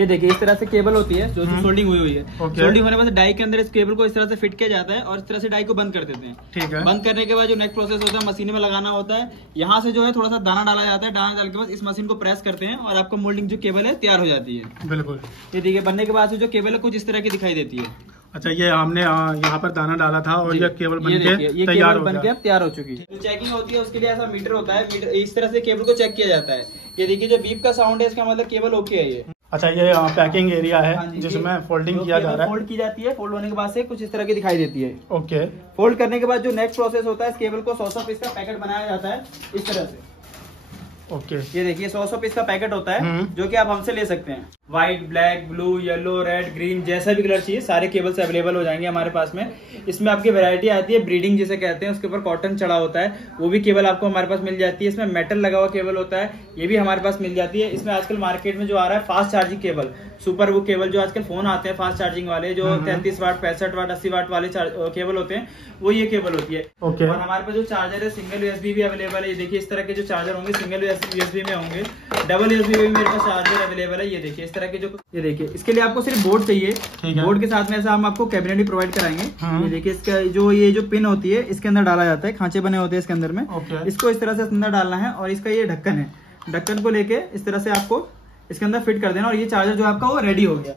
ये देखिए इस तरह से केबल होती है जो सोल्डिंग हुई है। सोल्डिंग होने के बाद डाई के अंदर इस केबल को इस तरह से फिट किया जाता है और इस तरह से डाई को बंद कर देते हैं। ठीक है। बंद करने के बाद जो नेक्स्ट प्रोसेस होता है मशीन में लगाना होता है। यहाँ से जो है थोड़ा सा दाना डाला जाता है, दाना डाल के बाद इस मशीन को प्रेस करते हैं और आपको मोल्डिंग जो केबल है तैयार हो जाती है। बिल्कुल। ये देखिए बनने के बाद से जो केबल है कुछ इस तरह की दिखाई देती है। अच्छा, ये हमने यहाँ पर दाना डाला था और ये केबल बनके तैयार हो चुकी है। जो चेकिंग होती है उसके लिए ऐसा मीटर होता है, मीटर इस तरह से केबल को चेक किया जाता है। ये देखिए जो बीप का साउंड है इसका मतलब केबल ओके है ये। अच्छा, ये पैकिंग एरिया है जिसमें फोल्डिंग किया जा रहा है। फोल्ड की जाती है, फोल्ड होने के बाद से कुछ इस तरह की दिखाई देती है। ओके। फोल्ड करने के बाद जो नेक्स्ट प्रोसेस होता है इस केबल को 100 पीस का पैकेट बनाया जाता है इस तरह से। ओके। ये देखिए 100 पीस का पैकेट होता है जो कि आप हमसे ले सकते हैं। White, black, blue, yellow, red, green जैसा भी कलर चाहिए सारे केबल्स अवेलेबल हो जाएंगे हमारे पास में। इसमें आपकी वैरायटी आती है, ब्रीडिंग जिसे कहते हैं, उसके ऊपर कॉटन चढ़ा होता है, वो भी केबल आपको हमारे पास मिल जाती है। इसमें मेटल लगा हुआ केबल होता है, ये भी हमारे पास मिल जाती है। इसमें आजकल मार्केट में जो आ रहा है फास्ट चार्जिंग केबल, सुपर वो केबल जो आजकल फोन आते हैं फास्ट चार्जिंग वाले, जो 33 वाट, 65 वाट, 80 वाट वाले केबल होते हैं, वो ये केबल होती है। और हमारे पास जो चार्जर है सिंगल यूएसबी भी अवेलेबल है। ये देखिए इस तरह के जो चार्जर होंगे सिंगल यूएसबी में होंगे, डबल यूएसबी में भी मेरे पास चार्जर अवेलेबल है। ये देखिए इस तरह के जो, ये देखिए इसके लिए आपको सिर्फ बोर्ड चाहिए। बोर्ड के साथ में ऐसा हम आपको कैबिनेट भी प्रोवाइड कराएंगे। ये देखिए इसका ये जो पिन होती है इसके अंदर डाला जाता है, खांचे बने होते हैं इसके अंदर में। इसको इस तरह से अंदर डालना है और इसका ये ढक्कन है, ढक्कन को लेके इस तरह से आपको इसके अंदर फिट कर देना और ये चार्जर जो आपका वो रेडी हो गया।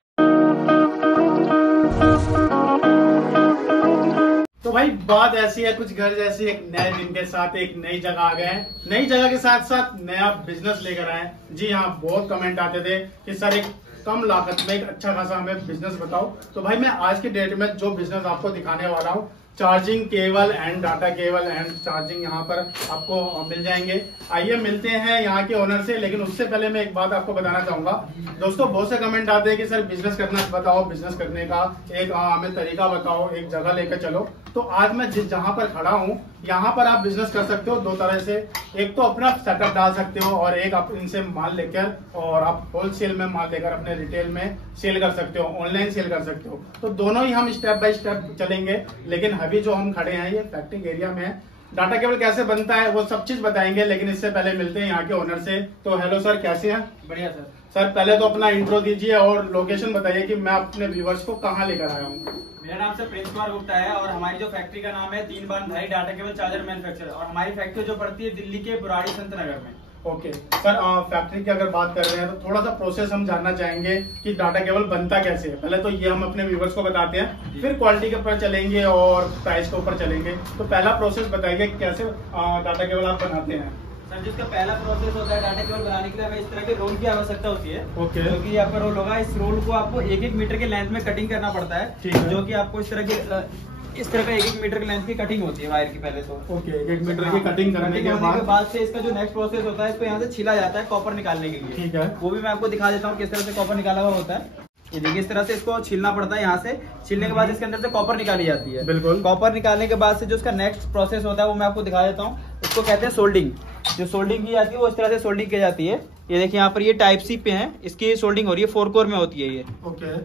तो भाई बात ऐसी है, कुछ घर जैसी एक नए दिन के साथ एक नई जगह आ गए हैं। नई जगह के साथ साथ नया बिजनेस लेकर आए। जी हाँ, बहुत कमेंट आते थे कि सर एक कम लागत में एक अच्छा खासा हमें बिजनेस बताओ। तो भाई मैं आज की डेट में जो बिजनेस आपको दिखाने वाला हूँ, charging cable and data cable and charging यहाँ पर आपको मिल जाएंगे। आइए मिलते हैं यहाँ के ओनर से। लेकिन उससे पहले मैं एक बात आपको बताना चाहूंगा। दोस्तों बहुत से कमेंट आते हैं कि सर बिजनेस करना बताओ, बिजनेस करने का एक हमें तरीका बताओ, एक जगह लेकर चलो। तो आज मैं जहाँ पर खड़ा हूँ यहाँ पर आप बिजनेस कर सकते हो दो तरह से। एक तो अपना सेटअप डाल सकते हो और एक आप इनसे माल लेकर और आप होलसेल में माल लेकर अपने रिटेल में सेल कर सकते हो, ऑनलाइन सेल कर सकते हो। तो दोनों ही हम स्टेप बाय स्टेप चलेंगे। लेकिन अभी जो हम खड़े हैं ये फैक्ट्री एरिया में है। डाटा केबल कैसे बनता है वो सब चीज बताएंगे, लेकिन इससे पहले मिलते हैं यहाँ के ओनर से। तो हेलो सर, कैसे हैं? बढ़िया सर। सर पहले तो अपना इंट्रो दीजिए और लोकेशन बताइए कि मैं अपने व्यूवर्स को कहाँ लेकर आया हूँ। मेरा नाम सर प्रिंस कुमार गुप्ता है और हमारी जो फैक्ट्री का नाम है 3 बार भाई डाटा केबल चार्जर मैन्युफैक्चरर, और हमारी फैक्ट्री जो पड़ती है दिल्ली के बुराड़ी संत नगर में। ओके सर, फैक्ट्री की अगर बात कर रहे हैं तो थोड़ा सा प्रोसेस हम जानना चाहेंगे कि डाटा केबल बनता कैसे है। पहले तो ये हम अपने व्यूवर्स को बताते हैं, फिर क्वालिटी के ऊपर चलेंगे और प्राइस के ऊपर चलेंगे। तो पहला प्रोसेस बताइए कैसे डाटा केबल आप बनाते हैं। सर जिसका पहला प्रोसेस होता है डाटा केबल बनाने के लिए हमें इस तरह के रोल की आवश्यकता होती है। ओके। जो कि आपका रोल होगा, इस रोल को आपको 1-1 मीटर के लेंथ में कटिंग करना पड़ता है। जो कि आपको इस तरह का 1-1 मीटर की लेंथ की कटिंग होती है वायर की पहले तो। ओके, 1-1 मीटर की कटिंग करने के बाद से इसका जो नेक्स्ट प्रोसेस होता है इसको यहाँ से छीला जाता है कॉपर निकालने के लिए। ठीक है, वो भी मैं आपको दिखा देता हूँ किस तरह से कॉपर निकाला हुआ होता है। ये देखिए इस तरह से इसको छीलना पड़ता है। यहाँ से छीलने के बाद इसके अंदर से कॉपर निकाली जाती है। बिल्कुल। कॉपर निकालने के बाद से जो उसका नेक्स्ट प्रोसेस होता है वो मैं आपको दिखा देता हूँ। उसको कहते हैं सोल्डिंग। जो सोल्डिंग की जाती है वो इस तरह से सोल्डिंग की जाती है। ये देखिए यहाँ पर ये टाइप सी पे है, इसकी सोल्डिंग हो रही है 4 कोर में होती है ये। ओके।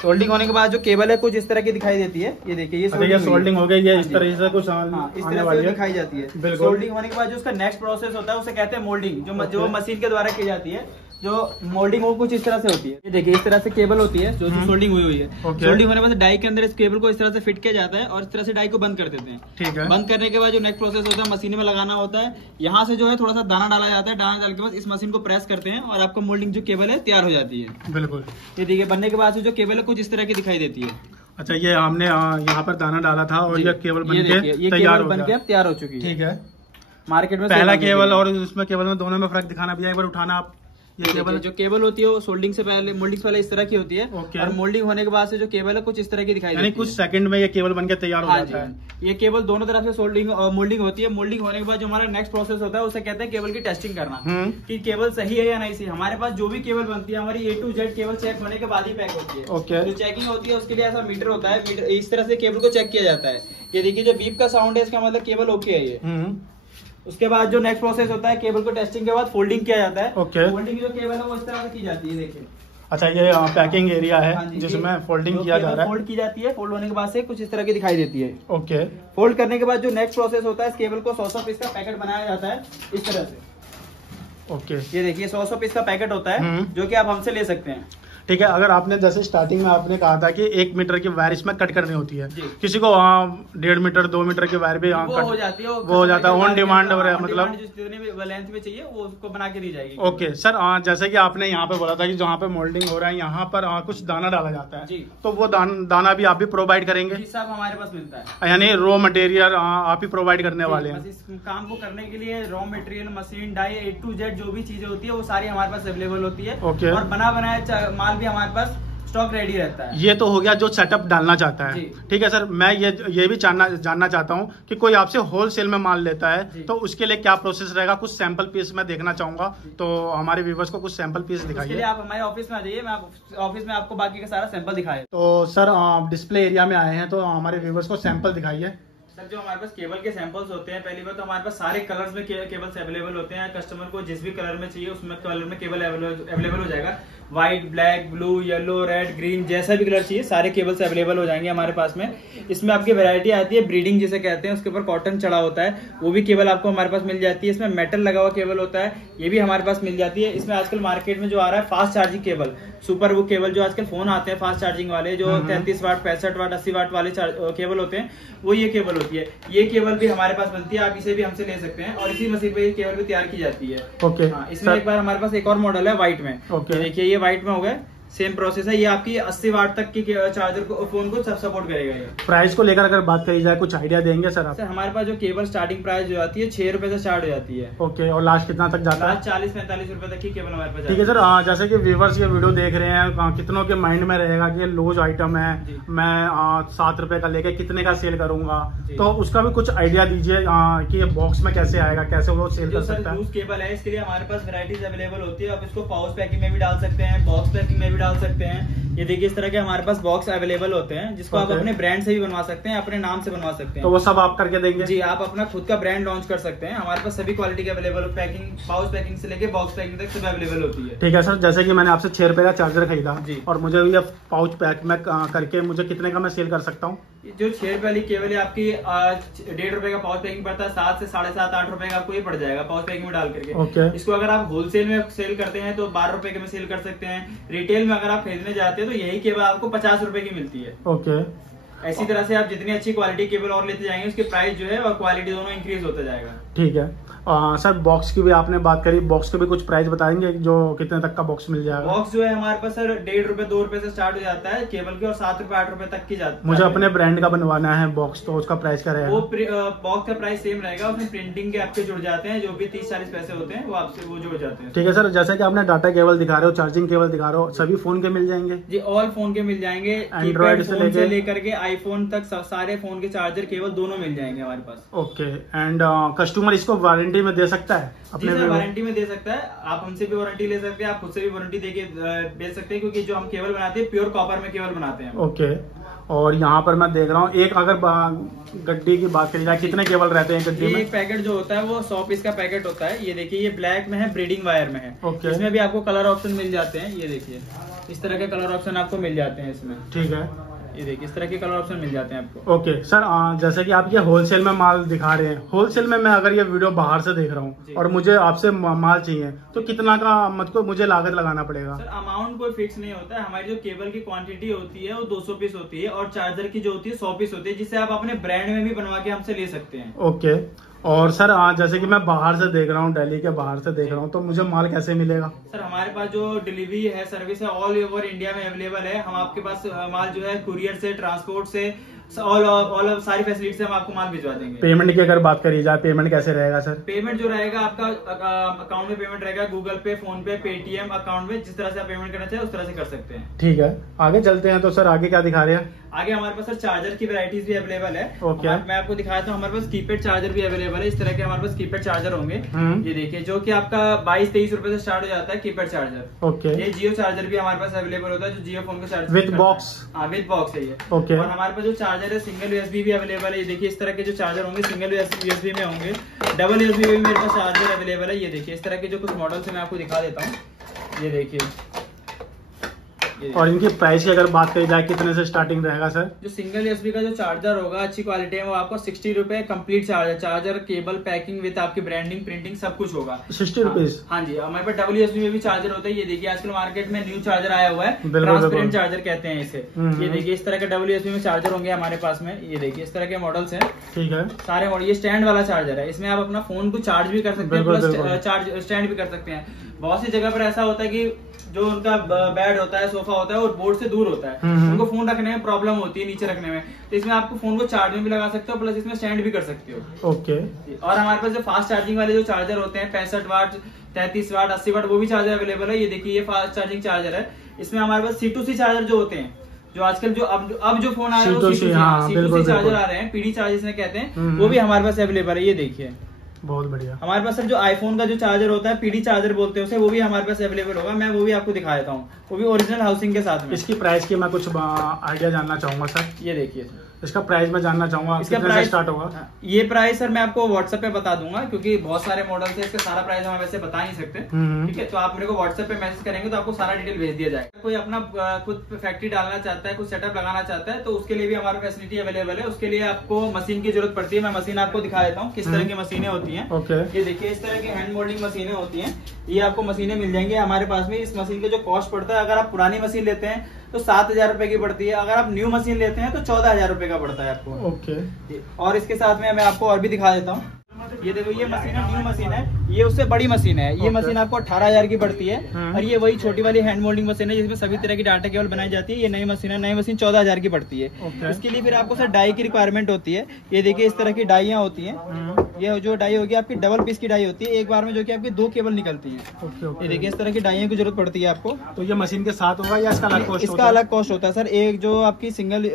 सोल्डिंग होने के बाद जो केबल है कुछ इस तरह की दिखाई देती है। ये देखिए ये सोल्डिंग हो गई, ये इस तरह से कुछ इस तरह से दिखाई जाती है। सोल्डिंग होने के बाद जो उसका नेक्स्ट प्रोसेस होता है उसे कहते हैं मोल्डिंग, जो मशीन के द्वारा की जाती है। जो मोल्डिंग वो कुछ इस तरह से होती है। ये देखिए इस तरह से केबल होती है जो सोल्डिंग हुई है। सोल्डिंग होने के बाद डाई के अंदर इस केबल को इस तरह से फिट किया जाता है और इस तरह से डाई को बंद कर देते हैं। ठीक है। बंद करने के बाद जो नेक्स्ट प्रोसेस होता है मशीन में लगाना होता है। यहाँ से जो है थोड़ा सा दाना डाला जाता है, दाना डाल के बाद इस मशीन को प्रेस करते हैं और आपको मोल्डिंग जो केबल है तैयार हो जाती है। बिल्कुल। ये देखिए बनने के बाद से जो केबल है कुछ इस तरह की दिखाई देती है। अच्छा, ये हमने यहाँ पर दाना डाला था और ये केबल बनके तैयार हो चुकी है। ठीक है। मार्केट में पहला केबल और इसमें केबल में दोनों में फर्क दिखाना भी है, एक बार उठाना आप। ये केबल जो केबल होती है वो सोल्डिंग से पहले, मोल्डिंग से पहले इस तरह की होती है। और मोल्डिंग होने के बाद से जो केबल है कुछ इस तरह की दिखाई देती है। कुछ सेकंड में ये केबल बनके तैयार हो जाता है। ये केबल दोनों तरफ से सोल्डिंग और मोल्डिंग होती है। मोल्डिंग होने के बाद जो हमारा नेक्स्ट प्रोसेस होता है उसे कहते हैं केबल की टेस्टिंग करना, कि केबल सही है या नहीं सही। हमारे पास जो भी केबल बनती है हमारी A to Z cable check होने के बाद ही पैक होती है। ओके। जो चेकिंग होती है उसके लिए ऐसा मीटर होता है, मीटर इस तरह से केबल को चेक किया जाता है। ये देखिए जो बीप का साउंड है इसका मतलब केबल ओके है ये। उसके बाद जो नेक्स्ट प्रोसेस होता है केबल को टेस्टिंग के बाद फोल्डिंग किया जाता है। फोल्डिंग जो केबल है वो इस तरह से की जाती है। देखिए अच्छा, ये पैकिंग एरिया है जिसमें फोल्डिंग किया जा रहा है। फोल्ड की जाती है, फोल्ड होने के बाद से कुछ इस तरह की दिखाई देती है। ओके। फोल्ड करने के बाद जो नेक्स्ट प्रोसेस होता है इस केबल को 100 पीस का पैकेट बनाया जाता है इस तरह से। ओके, ये देखिए 100 पीस का पैकेट होता है जो कि आप हमसे ले सकते हैं। ठीक है। अगर आपने जैसे स्टार्टिंग में आपने कहा था कि 1 मीटर की वायर इसमें कट करनी होती है, किसी को 1.5 मीटर 2 मीटर की वायर भी वो हो जाती है, वो हो जाता है ऑन डिमांड, मतलब जितनी भी लेंथ में चाहिए वो उसको बना के दी जाएगी। ओके सर, जैसे कि आपने यहाँ पे बोला था कि जहाँ पे मोल्डिंग हो रहा है यहाँ पर कुछ दाना डाला जाता है जी, तो वो दाना भी आप भी प्रोवाइड करेंगे? जी साहब, हमारे पास मिलता है, यानी रॉ मटेरियल आप ही प्रोवाइड करने वाले हैं? इस काम को करने के लिए raw material, machine, die, A to Z जो भी चीजें होती है वो सारी हमारे पास अवेलेबल होती है। और बना बनाया माल भी हमारे पास स्टॉक रेडी रहता है। ये तो हो गया जो सेटअप डालना चाहता है। ठीक है सर, मैं ये भी जानना चाहता हूँ कि कोई आपसे होलसेल में माल लेता है तो उसके लिए क्या प्रोसेस रहेगा? कुछ सैंपल पीस मैं देखना चाहूंगा, तो हमारे व्यूवर्स को कुछ सैंपल पीस दिखाइए। आप हमारे ऑफिस में आ जाइए, मैं ऑफिस में आपको बाकी का सारा सैंपल दिखाए। तो सर डिस्प्ले एरिया में आए हैं तो हमारे व्यूवर्स को सैंपल दिखाइए। सर जो हमारे पास केबल के सैंपल्स होते हैं, पहली बात तो हमारे पास सारे कलर्स में केबल्स अवेलेबल होते हैं। कस्टमर को जिस भी कलर में चाहिए उसमें कलर में केबल अवेलेबल हो जाएगा। White, black, blue, yellow, red, green, जैसा भी कलर चाहिए सारे केबल्स अवेलेबल हो जाएंगे हमारे पास में। इसमें आपकी वैरायटी आती है, ब्रीडिंग जिसे कहते हैं, उसके ऊपर कॉटन चढ़ा होता है, वो भी केबल आपको हमारे पास मिल जाती है। इसमें मेटल लगा हुआ केबल होता है, ये भी हमारे पास मिल जाती है। इसमें आजकल मार्केट में जो आ रहा है फास्ट चार्जिंग केबल, सुपर वो केबल जो आजकल फोन आते हैं फास्ट चार्जिंग वाले, जो 33 वाट, 65 वाट, 80 वाट वाले केबल होते हैं, वो ये केबल होती है। ये केबल भी हमारे पास बनती है, आप इसे भी हमसे ले सकते हैं और इसी मशीन पे ये केबल भी तैयार की जाती है। ओके, इसमें एक बार हमारे पास एक और मॉडल है व्हाइट में। देखिए ये व्हाइट में हो गया, सेम प्रोसेस है। ये आपकी 80 वाट तक की चार्जर को, फोन को सब सपोर्ट करेगा। ये प्राइस को लेकर अगर बात करी जाए, कुछ आइडिया देंगे सर आप? सर हमारे पास जो केबल स्टार्टिंग प्राइस जो आती है 6 रुपए से स्टार्ट हो जाती है। ओके, और लास्ट कितना तक जाता है? 40-45 रुपए तक की केबल हमारे पास। ठीक है सर, जैसे कि व्यूवर्स ये वीडियो देख रहे हैं, कितनों के माइंड में रहेगा कि लूज आइटम है, मैं 7 रुपए का लेके कितने का सेल करूंगा, तो उसका भी कुछ आइडिया दीजिए कि ये बॉक्स में कैसे आएगा, कैसे वो सेल कर सकता है? लूज केबल है, इसके लिए हमारे पास वैरायटीज अवेलेबल होती है। आप इसको पाउच पैकिंग में भी डाल सकते हैं, बॉक्स पैकिंग में भी डाल सकते हैं। ये देखिए इस तरह के हमारे पास बॉक्स अवेलेबल होते हैं, जिसको आप अपने ब्रांड से भी बनवा सकते हैं, अपने नाम से बनवा सकते हैं। तो वो सब आप करके देंगे? जी, आप अपना खुद का ब्रांड लॉन्च कर सकते हैं। हमारे पास सभी क्वालिटी के अवेलेबल, पैकिंग, पाउच पैकिंग से लेके बॉक्स पैकिंग तक सब अवेलेबल होती है। ठीक है सर, जैसे कि मैंने आपसे 6 रुपए का चार्जर खरीदा और मुझे ये पाउच पैक में करके मुझे कितने का मैं सेल कर सकता हूँ? जो 6 रुपए वाली केबल है आपकी 1.5 रुपए का पाउच पैकिंग पड़ता है, 7 से 7.5 8 रुपए का आपको ये पड़ जाएगा पाउच पैकिंग में डाल करके। इसको अगर आप होलसेल में सेल करते हैं तो 12 रुपए के में सेल कर सकते हैं। रिटेल में अगर आप खरीदने जाते हैं तो यही केबल आपको 50 रुपए की मिलती है। ओके, ऐसी तरह से आप जितनी अच्छी क्वालिटी केबल और लेते जाएंगे उसकी प्राइस जो है और क्वालिटी दोनों इंक्रीज होता जाएगा। ठीक है। सर बॉक्स की भी आपने बात करी, बॉक्स के भी कुछ प्राइस बताएंगे जो कितने तक का बॉक्स मिल जाएगा? बॉक्स जो है हमारे पास सर 1.5 रुपए 2 रुपए से स्टार्ट हो जाता है केबल की, और 7 रुपए 8 रुपए तक की जाती है। मुझे अपने ब्रांड का बनवाना है बॉक्स, तो उसका प्राइस क्या रहेगा? वो बॉक्स का प्राइस सेम रहेगा, उसमें प्रिंटिंग के आपके जुड़ जाते हैं, जो भी 30-40 पैसे होते हैं वो आपसे वो जुड़ जाते हैं। ठीक है सर, जैसे कि आपने डाटा केबल दिखा रहे हो, चार्जिंग केबल दिखा रहे हो, सभी फोन के मिल जाएंगे? जी, ऑल फोन के मिल जाएंगे, एंड्रॉइड से लेकर के आईफोन तक सारे फोन के चार्जर केबल दोनों मिल जाएंगे हमारे पास। ओके, एंड कस्टमर इसको वारंटी में दे सकता है? अपने वारंटी में दे सकता है, आप हमसे भी वारंटी ले सकते हैं, आप खुद से भी वारंटी देके बेच सकते हैं, क्योंकि जो हम केबल बनाते हैं प्योर कॉपर में केबल बनाते हैं। ओके, और यहाँ पर मैं देख रहा हूँ एक अगर गड्डी की बात करी जाए, कितने केबल रहते हैं गड्डी में? एक पैकेट जो होता है वो 100 पीस का पैकेट होता है। ये देखिए ये ब्लैक में है, ब्रीडिंग वायर में है। इसमें भी आपको कलर ऑप्शन मिल जाते हैं। ये देखिए इस तरह के कलर ऑप्शन आपको मिल जाते हैं इसमें। ठीक है, ये देखिए इस तरह के कलर ऑप्शन मिल जाते हैं आपको। ओके सर, जैसे कि आप ये होलसेल में माल दिखा रहे हैं, होलसेल में मैं अगर ये वीडियो बाहर से देख रहा हूँ और मुझे आपसे माल चाहिए तो कितना का मतलब मुझे लागत लगाना पड़ेगा? सर अमाउंट कोई फिक्स नहीं होता है। हमारी जो केबल की क्वांटिटी होती है वो 200 पीस होती है और चार्जर की जो होती है 100 पीस होती है, जिससे आप अपने ब्रांड में भी बनवा के हमसे ले सकते हैं। ओके, और सर जैसे कि मैं बाहर से देख रहा हूँ, दिल्ली के बाहर से देख रहा हूँ, तो मुझे माल कैसे मिलेगा? सर हमारे पास जो डिलीवरी है, सर्विस है, ऑल ओवर इंडिया में अवेलेबल है। हम आपके पास माल जो है कुरियर से, ट्रांसपोर्ट से, ऑल सारी फैसिलिटी से हम आपको माल भिजवा देंगे। पेमेंट की अगर बात करी जाए, पेमेंट कैसे रहेगा सर? पेमेंट जो रहेगा आपका अकाउंट में पेमेंट रहेगा, गूगल पे, फोन पे, पेटीएम अकाउंट में, जिस तरह से आप पेमेंट करना चाहिए उस तरह से कर सकते हैं। ठीक है, आगे चलते हैं। तो सर आगे क्या दिखा रहे हैं? आगे हमारे पास सर चार्जर की वैरायटीज भी अवेलेबल है। ओके, मैं आपको दिखाया था, हमारे पास कीपैड चार्जर भी अवेलेबल है। इस तरह के हमारे पास कीपैड चार्जर होंगे। ये देखिए जो कि आपका 22-23 रुपए से स्टार्ट हो जाता है कीपैड चार्जर। ओके, ये जियो चार्जर भी हमारे पास अवेलेबल होता है, जो जियो फोन का चार्जर विद बॉक्स। हाँ, विद बॉक्स है ये। ओके, और हमारे पास जो चार्जर है सिंगल यूएसबी भी अवेलेबल है। ये देखिए इस तरह के जो चार्जर होंगे सिंगल यूएसबी में होंगे, डबल यूएसबी में भी मेरे पास चार्जर अवेलेबल है। ये देखिए इस तरह के जो कुछ मॉडल्स मैं आपको दिखा देता हूँ। ये देखिए और इनकी प्राइस की अगर बात करी जाए कितने से स्टार्टिंग रहेगा सर? जो सिंगल यूएसबी का जो चार्जर होगा अच्छी क्वालिटी है वो आपको 60 रुपए complete charger cable packing with आपकी ब्रांडिंग प्रिंटिंग सब कुछ होगा 60 रुपीज। हाँ जी, हमारे पास WSB में भी चार्जर होता है। ये देखिए आजकल मार्केट में न्यू चार्जर आया हुआ है, ट्रांसपेरेंट चार्जर कहते हैं इसे। ये देखिए इस तरह के WSB में चार्जर होंगे हमारे पास में। ये देखिए इस तरह के मॉडल्स हैं, ठीक है सारे मॉडल। ये स्टैंड वाला चार्जर है, इसमें आप अपना फोन को चार्ज भी कर सकते हैं प्लस चार्ज स्टैंड भी कर सकते हैं। बहुत सी जगह पर ऐसा होता है कि जो उनका बेड होता है सोफा होता है और बोर्ड से दूर होता है, उनको फोन रखने में प्रॉब्लम होती है नीचे रखने में, तो इसमें आपको फोन को चार्ज में भी लगा सकते हो प्लस इसमें स्टैंड भी कर सकते हो। ओके। और हमारे पास जो फास्ट चार्जिंग वाले जो चार्जर होते हैं 65 वाट 33 वाट 80 वाट वो भी चार्जर अवेलेबल है। ये देखिए ये फास्ट चार्जिंग चार्जर है। इसमें हमारे पास C2C चार्जर जो होते हैं, जो आजकल जो अब जो फोन आ रहे हैं C2C चार्जर आ रहे हैं, PD चार्जर जिन्हें कहते हैं, वो भी हमारे पास अवेलेबल है। ये देखिए बहुत बढ़िया। हमारे पास सर जो आईफोन का जो चार्जर होता है PD चार्जर बोलते हैं उसे, वो भी हमारे पास अवेलेबल होगा। मैं वो भी आपको दिखा देता हूँ, वो भी ओरिजिनल हाउसिंग के साथ में। इसकी प्राइस की मैं कुछ आइडिया जानना चाहूंगा सर। ये देखिए इसका प्राइस मैं जानना चाहूंगा, इसका प्राइस स्टार्ट होगा। ये प्राइस सर मैं आपको व्हाट्सएप पे बता दूंगा, क्योंकि बहुत सारे मॉडल्स है, इसका सारा प्राइस हम वैसे बता नहीं सकते। ठीक है, तो आप मेरे को व्हाट्सएप पे मैसेज करेंगे तो आपको सारा डिटेल भेज दिया जाएगा। कोई अपना खुद फैक्ट्री डालना चाहता है, कुछ सेटअप लगाना चाहता है, तो उसके लिए भी हमारी फैसिलिटी अवेलेबल है। उसके लिए आपको मशीन की जरूरत पड़ती है। मैं मशीन आपको दिखा देता हूँ किस तरह की मशीनें होती है। ये देखिए इस तरह की हैंड मोल्डिंग मशीनें होती है। ये आपको मशीनें मिल जाएंगी हमारे पास में। इस मशीन का जो कॉस्ट पड़ता है, अगर आप पुरानी मशीन लेते हैं तो 7,000 रुपए की पड़ती है, अगर आप न्यू मशीन लेते हैं तो 14,000 रुपए का पड़ता है आपको। ओके। और इसके साथ में मैं आपको और भी दिखा देता हूँ। ये देखो ये मशीन है, न्यू मशीन है, ये उससे बड़ी मशीन है। ये मशीन आपको 18,000 की पड़ती है। और ये वही छोटी वाली हैंड मोल्डिंग मशीन है जिसमें सभी तरह की डाटा केबल बनाई जाती है। ये नई मशीन है, नई मशीन 14,000 की पड़ती है। इसके लिए फिर आपको सर डाई की रिक्वायरमेंट होती है। ये देखिए इस तरह की डाइयाँ होती है। ये जो डाई होगी आपकी डबल पीस की डाई होती है एक बार में, जो कि आपकी 2 केबल निकलती है। ये देखिए इस तरह की डाइयों की जरूरत पड़ती है आपको। तो ये मशीन के साथ होगा या इसका अलग कॉस्ट? इसका अलग कॉस्ट होता है सर। एक जो आपकी सिंगल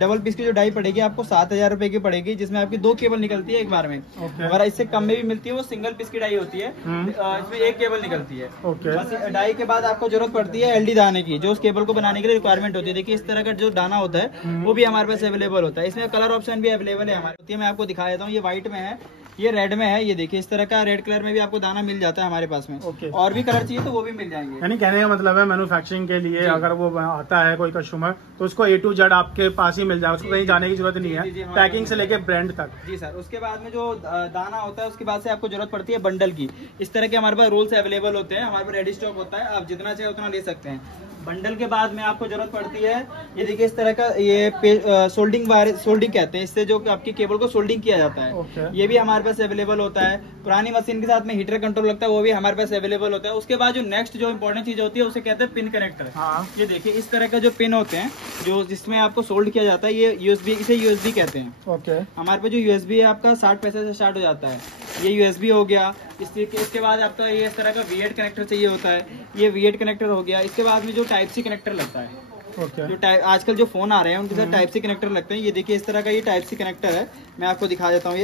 डबल पीस की जो डाई पड़ेगी आपको 7,000 रुपए की पड़ेगी, जिसमें आपकी 2 केबल निकलती है एक बार में। अगर इससे कम में भी मिलती है वो सिंगल पीस की डाई होती है, इसमें 1 केबल निकलती है। बस डाई के बाद आपको जरूरत पड़ती है LD दाने की, जो उस केबल को बनाने के लिए रिक्वायरमेंट होती है। देखिए इस तरह का जो दाना होता है वो भी हमारे पास अवेलेबल होता है। इसमें कलर ऑप्शन भी अवेलेबल है हमारे होती है। मैं आपको दिखा देता हूँ। ये व्हाइट में है, ये रेड में है। ये देखिए इस तरह का रेड कलर में भी आपको दाना मिल जाता है हमारे पास में। और भी कलर चाहिए तो वो भी मिल जाएंगे। यानी कहने का मतलब है मैन्युफैक्चरिंग के लिए अगर वो आता है कोई कस्टमर तो उसको A to Z आपके पास ही मिल जाएगा, उसको कहीं जाने की जरूरत नहीं है, पैकिंग से लेके ब्रांड तक। जी सर। उसके बाद में जो दाना होता है उसके बाद से आपको जरूरत पड़ती है बंडल की। इस तरह के हमारे पास रोल्स अवेलेबल होते हैं, हमारे पास रेडी स्टॉक होता है, आप जितना चाहे उतना ले सकते हैं। बंडल के बाद में आपको जरूरत पड़ती है, ये देखिए इस तरह का ये सोल्डिंग वायर, सोल्डिंग कहते हैं, इससे जो आपकी केबल को सोल्डिंग किया जाता है। ये भी हमारे पास अवेलेबल होता है। पुरानी मशीन के साथ में हीटर कंट्रोल लगता है, वो भी हमारे पास अवेलेबल होता है। उसके बाद जो नेक्स्ट जो इंपॉर्टेंट चीज होती है उसे कहते हैं पिन कनेक्टर। ये देखिए इस तरह का जो पिन होते हैं जो जिसमें आपको सोल्ड किया जाता है, ये USB, इसे USB कहते हैं। हमारे पास जो USB है आपका 60 पैसे से स्टार्ट हो जाता है। ये USB हो गया। इसके बाद आपका ये इस तरह का V8 कनेक्टर चाहिए होता है, ये V8 कनेक्टर हो गया। इसके बाद में जो Type-C कनेक्टर लगता है। जो आजकल जो फोन आ रहे हैं उनके साथ Type-C कनेक्टर लगते हैं। ये देखिए इस तरह का ये Type-C कनेक्टर है, मैं आपको दिखा देता हूँ।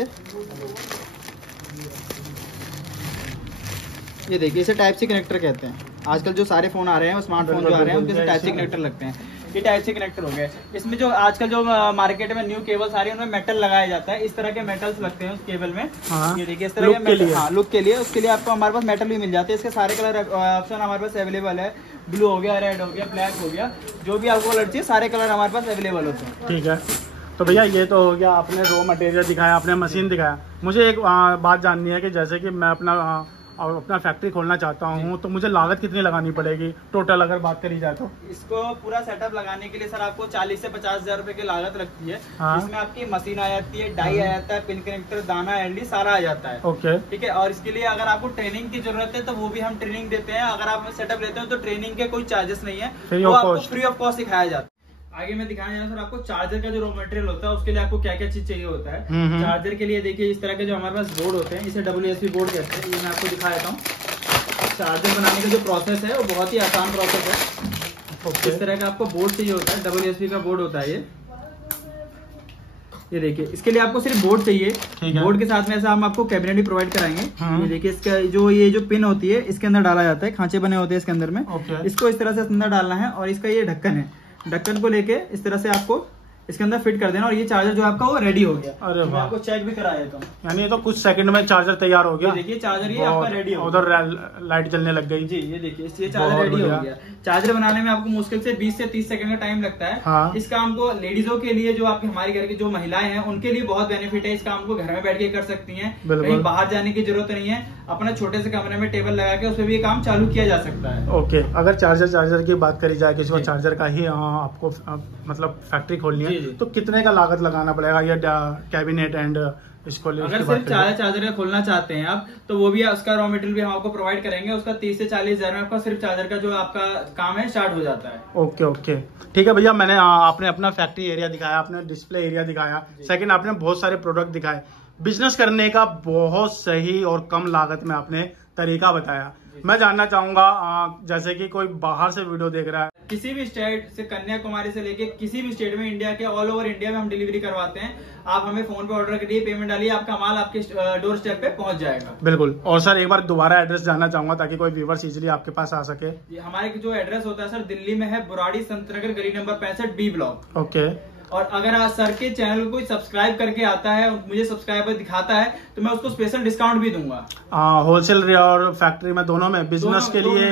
ये देखिए इसे Type-C कनेक्टर कहते हैं। आजकल जो सारे फोन आ रहे हैं स्मार्टफोन जो आ रहे हैं उनके साथ Type-C कनेक्टर लगते हैं। ये Type-C कनेक्टर हो गए। इसमें जो आजकल जो मार्केट में न्यू केबल्स आ रही है उनमें मेटल लगाया जाता है। इस तरह के मेटल्स लगते हैं उस केबल में। ये देखिए इस तरह के मेटल, लुक के लिए, उसके लिए आपको हमारे पास मेटल भी मिल जाते हैं। इसके सारे कलर ऑप्शन हमारे पास अवेलेबल है। ब्लू हो गया, रेड हो गया, ब्लैक हो गया, जो भी आपको कलर चाहिए सारे कलर हमारे पास अवेलेबल होते हैं। ठीक है, तो भैया ये तो हो गया, आपने रॉ मटेरियल दिखाया, आपने मशीन दिखाया। मुझे एक बात जाननी है कि जैसे कि मैं अपना फैक्ट्री खोलना चाहता हूँ तो मुझे लागत कितनी लगानी पड़ेगी टोटल अगर बात करी जाए तो? इसको पूरा सेटअप लगाने के लिए सर आपको 40 से 50,000 रुपए की लागत लगती है। इसमें आपकी मशीन आ जाती है, डाई आ जाता है, पिन कनेक्टर, दाना, LD सारा आ जाता है। ओके, ठीक है। और इसके लिए अगर आपको ट्रेनिंग की जरूरत है तो वो भी हम ट्रेनिंग देते हैं। अगर आप सेटअप लेते हो तो ट्रेनिंग के कोई चार्जेस नहीं है, वो आपको फ्री ऑफ कॉस्ट सिखाया जाता है। आगे मैं दिखाने जा रहा हूँ सर आपको चार्जर का जो रॉ मटेरियल होता है उसके लिए आपको क्या क्या चीज चाहिए होता है। चार्जर के लिए देखिए इस तरह के जो हमारे पास बोर्ड होते हैं, इसे WSB बोर्ड कहते हैं। ये मैं आपको दिखा देता हूँ। चार्जर बनाने का जो प्रोसेस है वो बहुत ही आसान प्रोसेस है। इस तरह का आपको बोर्ड चाहिए होता है, WSB का बोर्ड होता है ये देखिए। इसके लिए आपको सिर्फ बोर्ड चाहिए। बोर्ड के साथ में ऐसा हम आपको कैबिनेट भी प्रोवाइड कराएंगे। ये देखिए इसका ये जो पिन होती है इसके अंदर डाला जाता है, खांचे बने होते हैं इसके अंदर में। इसको इस तरह से अंदर डालना है और इसका ये ढक्कन है, ढक्कन को लेके इस तरह से आपको इसके अंदर फिट कर देना और ये चार्जर जो आपका वो रेडी हो गया। अरे मैं आपको चेक भी कराया था, यानी ये तो कुछ सेकंड में चार्जर तैयार हो गया। देखिए चार्जर ये आपका रेडी हो उधर लाइट जलने लग गई जी। ये देखिए ये चार्जर रेडी हो गया। चार्जर बनाने में आपको मुश्किल से 20 से 30 सेकंड का टाइम लगता है। हाँ। इस काम को लेडीजों के लिए, जो आपके हमारे घर की जो महिलाएं हैं उनके लिए बहुत बेनिफिट है। इस काम को घर में बैठ के कर सकती हैं, कहीं बाहर जाने की जरूरत नहीं है। अपना छोटे से कमरे में टेबल लगा के उसमें भी ये काम चालू किया जा सकता है। ओके, अगर चार्जर की बात करी जाए, किसी को चार्जर का ही आपको मतलब फैक्ट्री खोलनी है तो कितने का लागत लगाना पड़ेगा, या कैबिनेट एंड इसको? अगर सिर्फ चार्जर का खोलना चाहते हैं आप, तो वो भी उसका रॉ मटेरियल भी हम आपको प्रोवाइड करेंगे। उसका 30 से 40 हजार में आपका सिर्फ चार्जर का जो आपका काम है स्टार्ट हो जाता है। ओके ओके, ठीक है भैया। मैंने आपने अपना फैक्ट्री एरिया दिखाया, आपने डिस्प्ले एरिया दिखाया, सेकंड आपने बहुत सारे प्रोडक्ट दिखाए। बिजनेस करने का बहुत सही और कम लागत में आपने तरीका बताया। मैं जानना चाहूंगा, जैसे कि कोई बाहर से वीडियो देख रहा है, किसी भी स्टेट से, कन्याकुमारी से लेके किसी भी स्टेट में, इंडिया के ऑल ओवर इंडिया में हम डिलीवरी करवाते हैं। आप हमें फोन पे ऑर्डर करिए, पेमेंट डालिए, आपका माल आपके डोर स्टेप पे पहुंच जाएगा। बिल्कुल। और सर एक बार दोबारा एड्रेस जानना चाहूंगा ताकि कोई व्यूअर्स इजीली आपके पास आ सके। हमारे जो एड्रेस होता है सर, दिल्ली में है, बुराड़ी संत नगर, गली नंबर 65 B ब्लॉक। ओके। और अगर आज सर के चैनल को कोई सब्सक्राइब करके आता है और मुझे सब्सक्राइबर दिखाता है तो मैं उसको स्पेशल डिस्काउंट भी दूंगा। होलसेल और फैक्ट्री में दोनों में बिजनेस के लिए।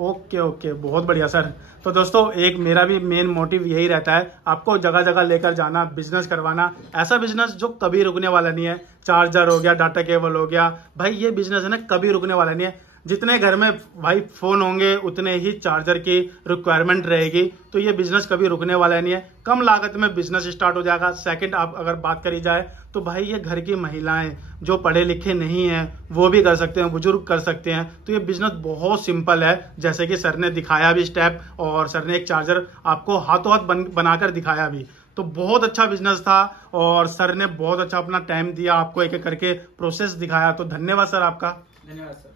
ओके ओके, बहुत बढ़िया सर। तो दोस्तों एक मेरा भी मेन मोटिव यही रहता है, आपको जगह जगह लेकर जाना, बिजनेस करवाना, ऐसा बिजनेस जो कभी रुकने वाला नहीं है। चार्जर हो गया, डाटा केबल हो गया, भाई ये बिजनेस है ना, कभी रुकने वाला नहीं है। जितने घर में भाई फोन होंगे उतने ही चार्जर की रिक्वायरमेंट रहेगी, तो ये बिजनेस कभी रुकने वाला नहीं है। कम लागत में बिजनेस स्टार्ट हो जाएगा। सेकंड, आप अगर बात करी जाए तो भाई ये घर की महिलाएं जो पढ़े लिखे नहीं हैं वो भी कर सकते हैं, बुजुर्ग कर सकते हैं। तो ये बिजनेस बहुत सिंपल है, जैसे कि सर ने दिखाया भी स्टेप, और सर ने एक चार्जर आपको हाथों हाथ बनाकर दिखाया भी। तो बहुत अच्छा बिजनेस था और सर ने बहुत अच्छा अपना टाइम दिया, आपको एक एक करके प्रोसेस दिखाया। तो धन्यवाद सर आपका। धन्यवाद सर।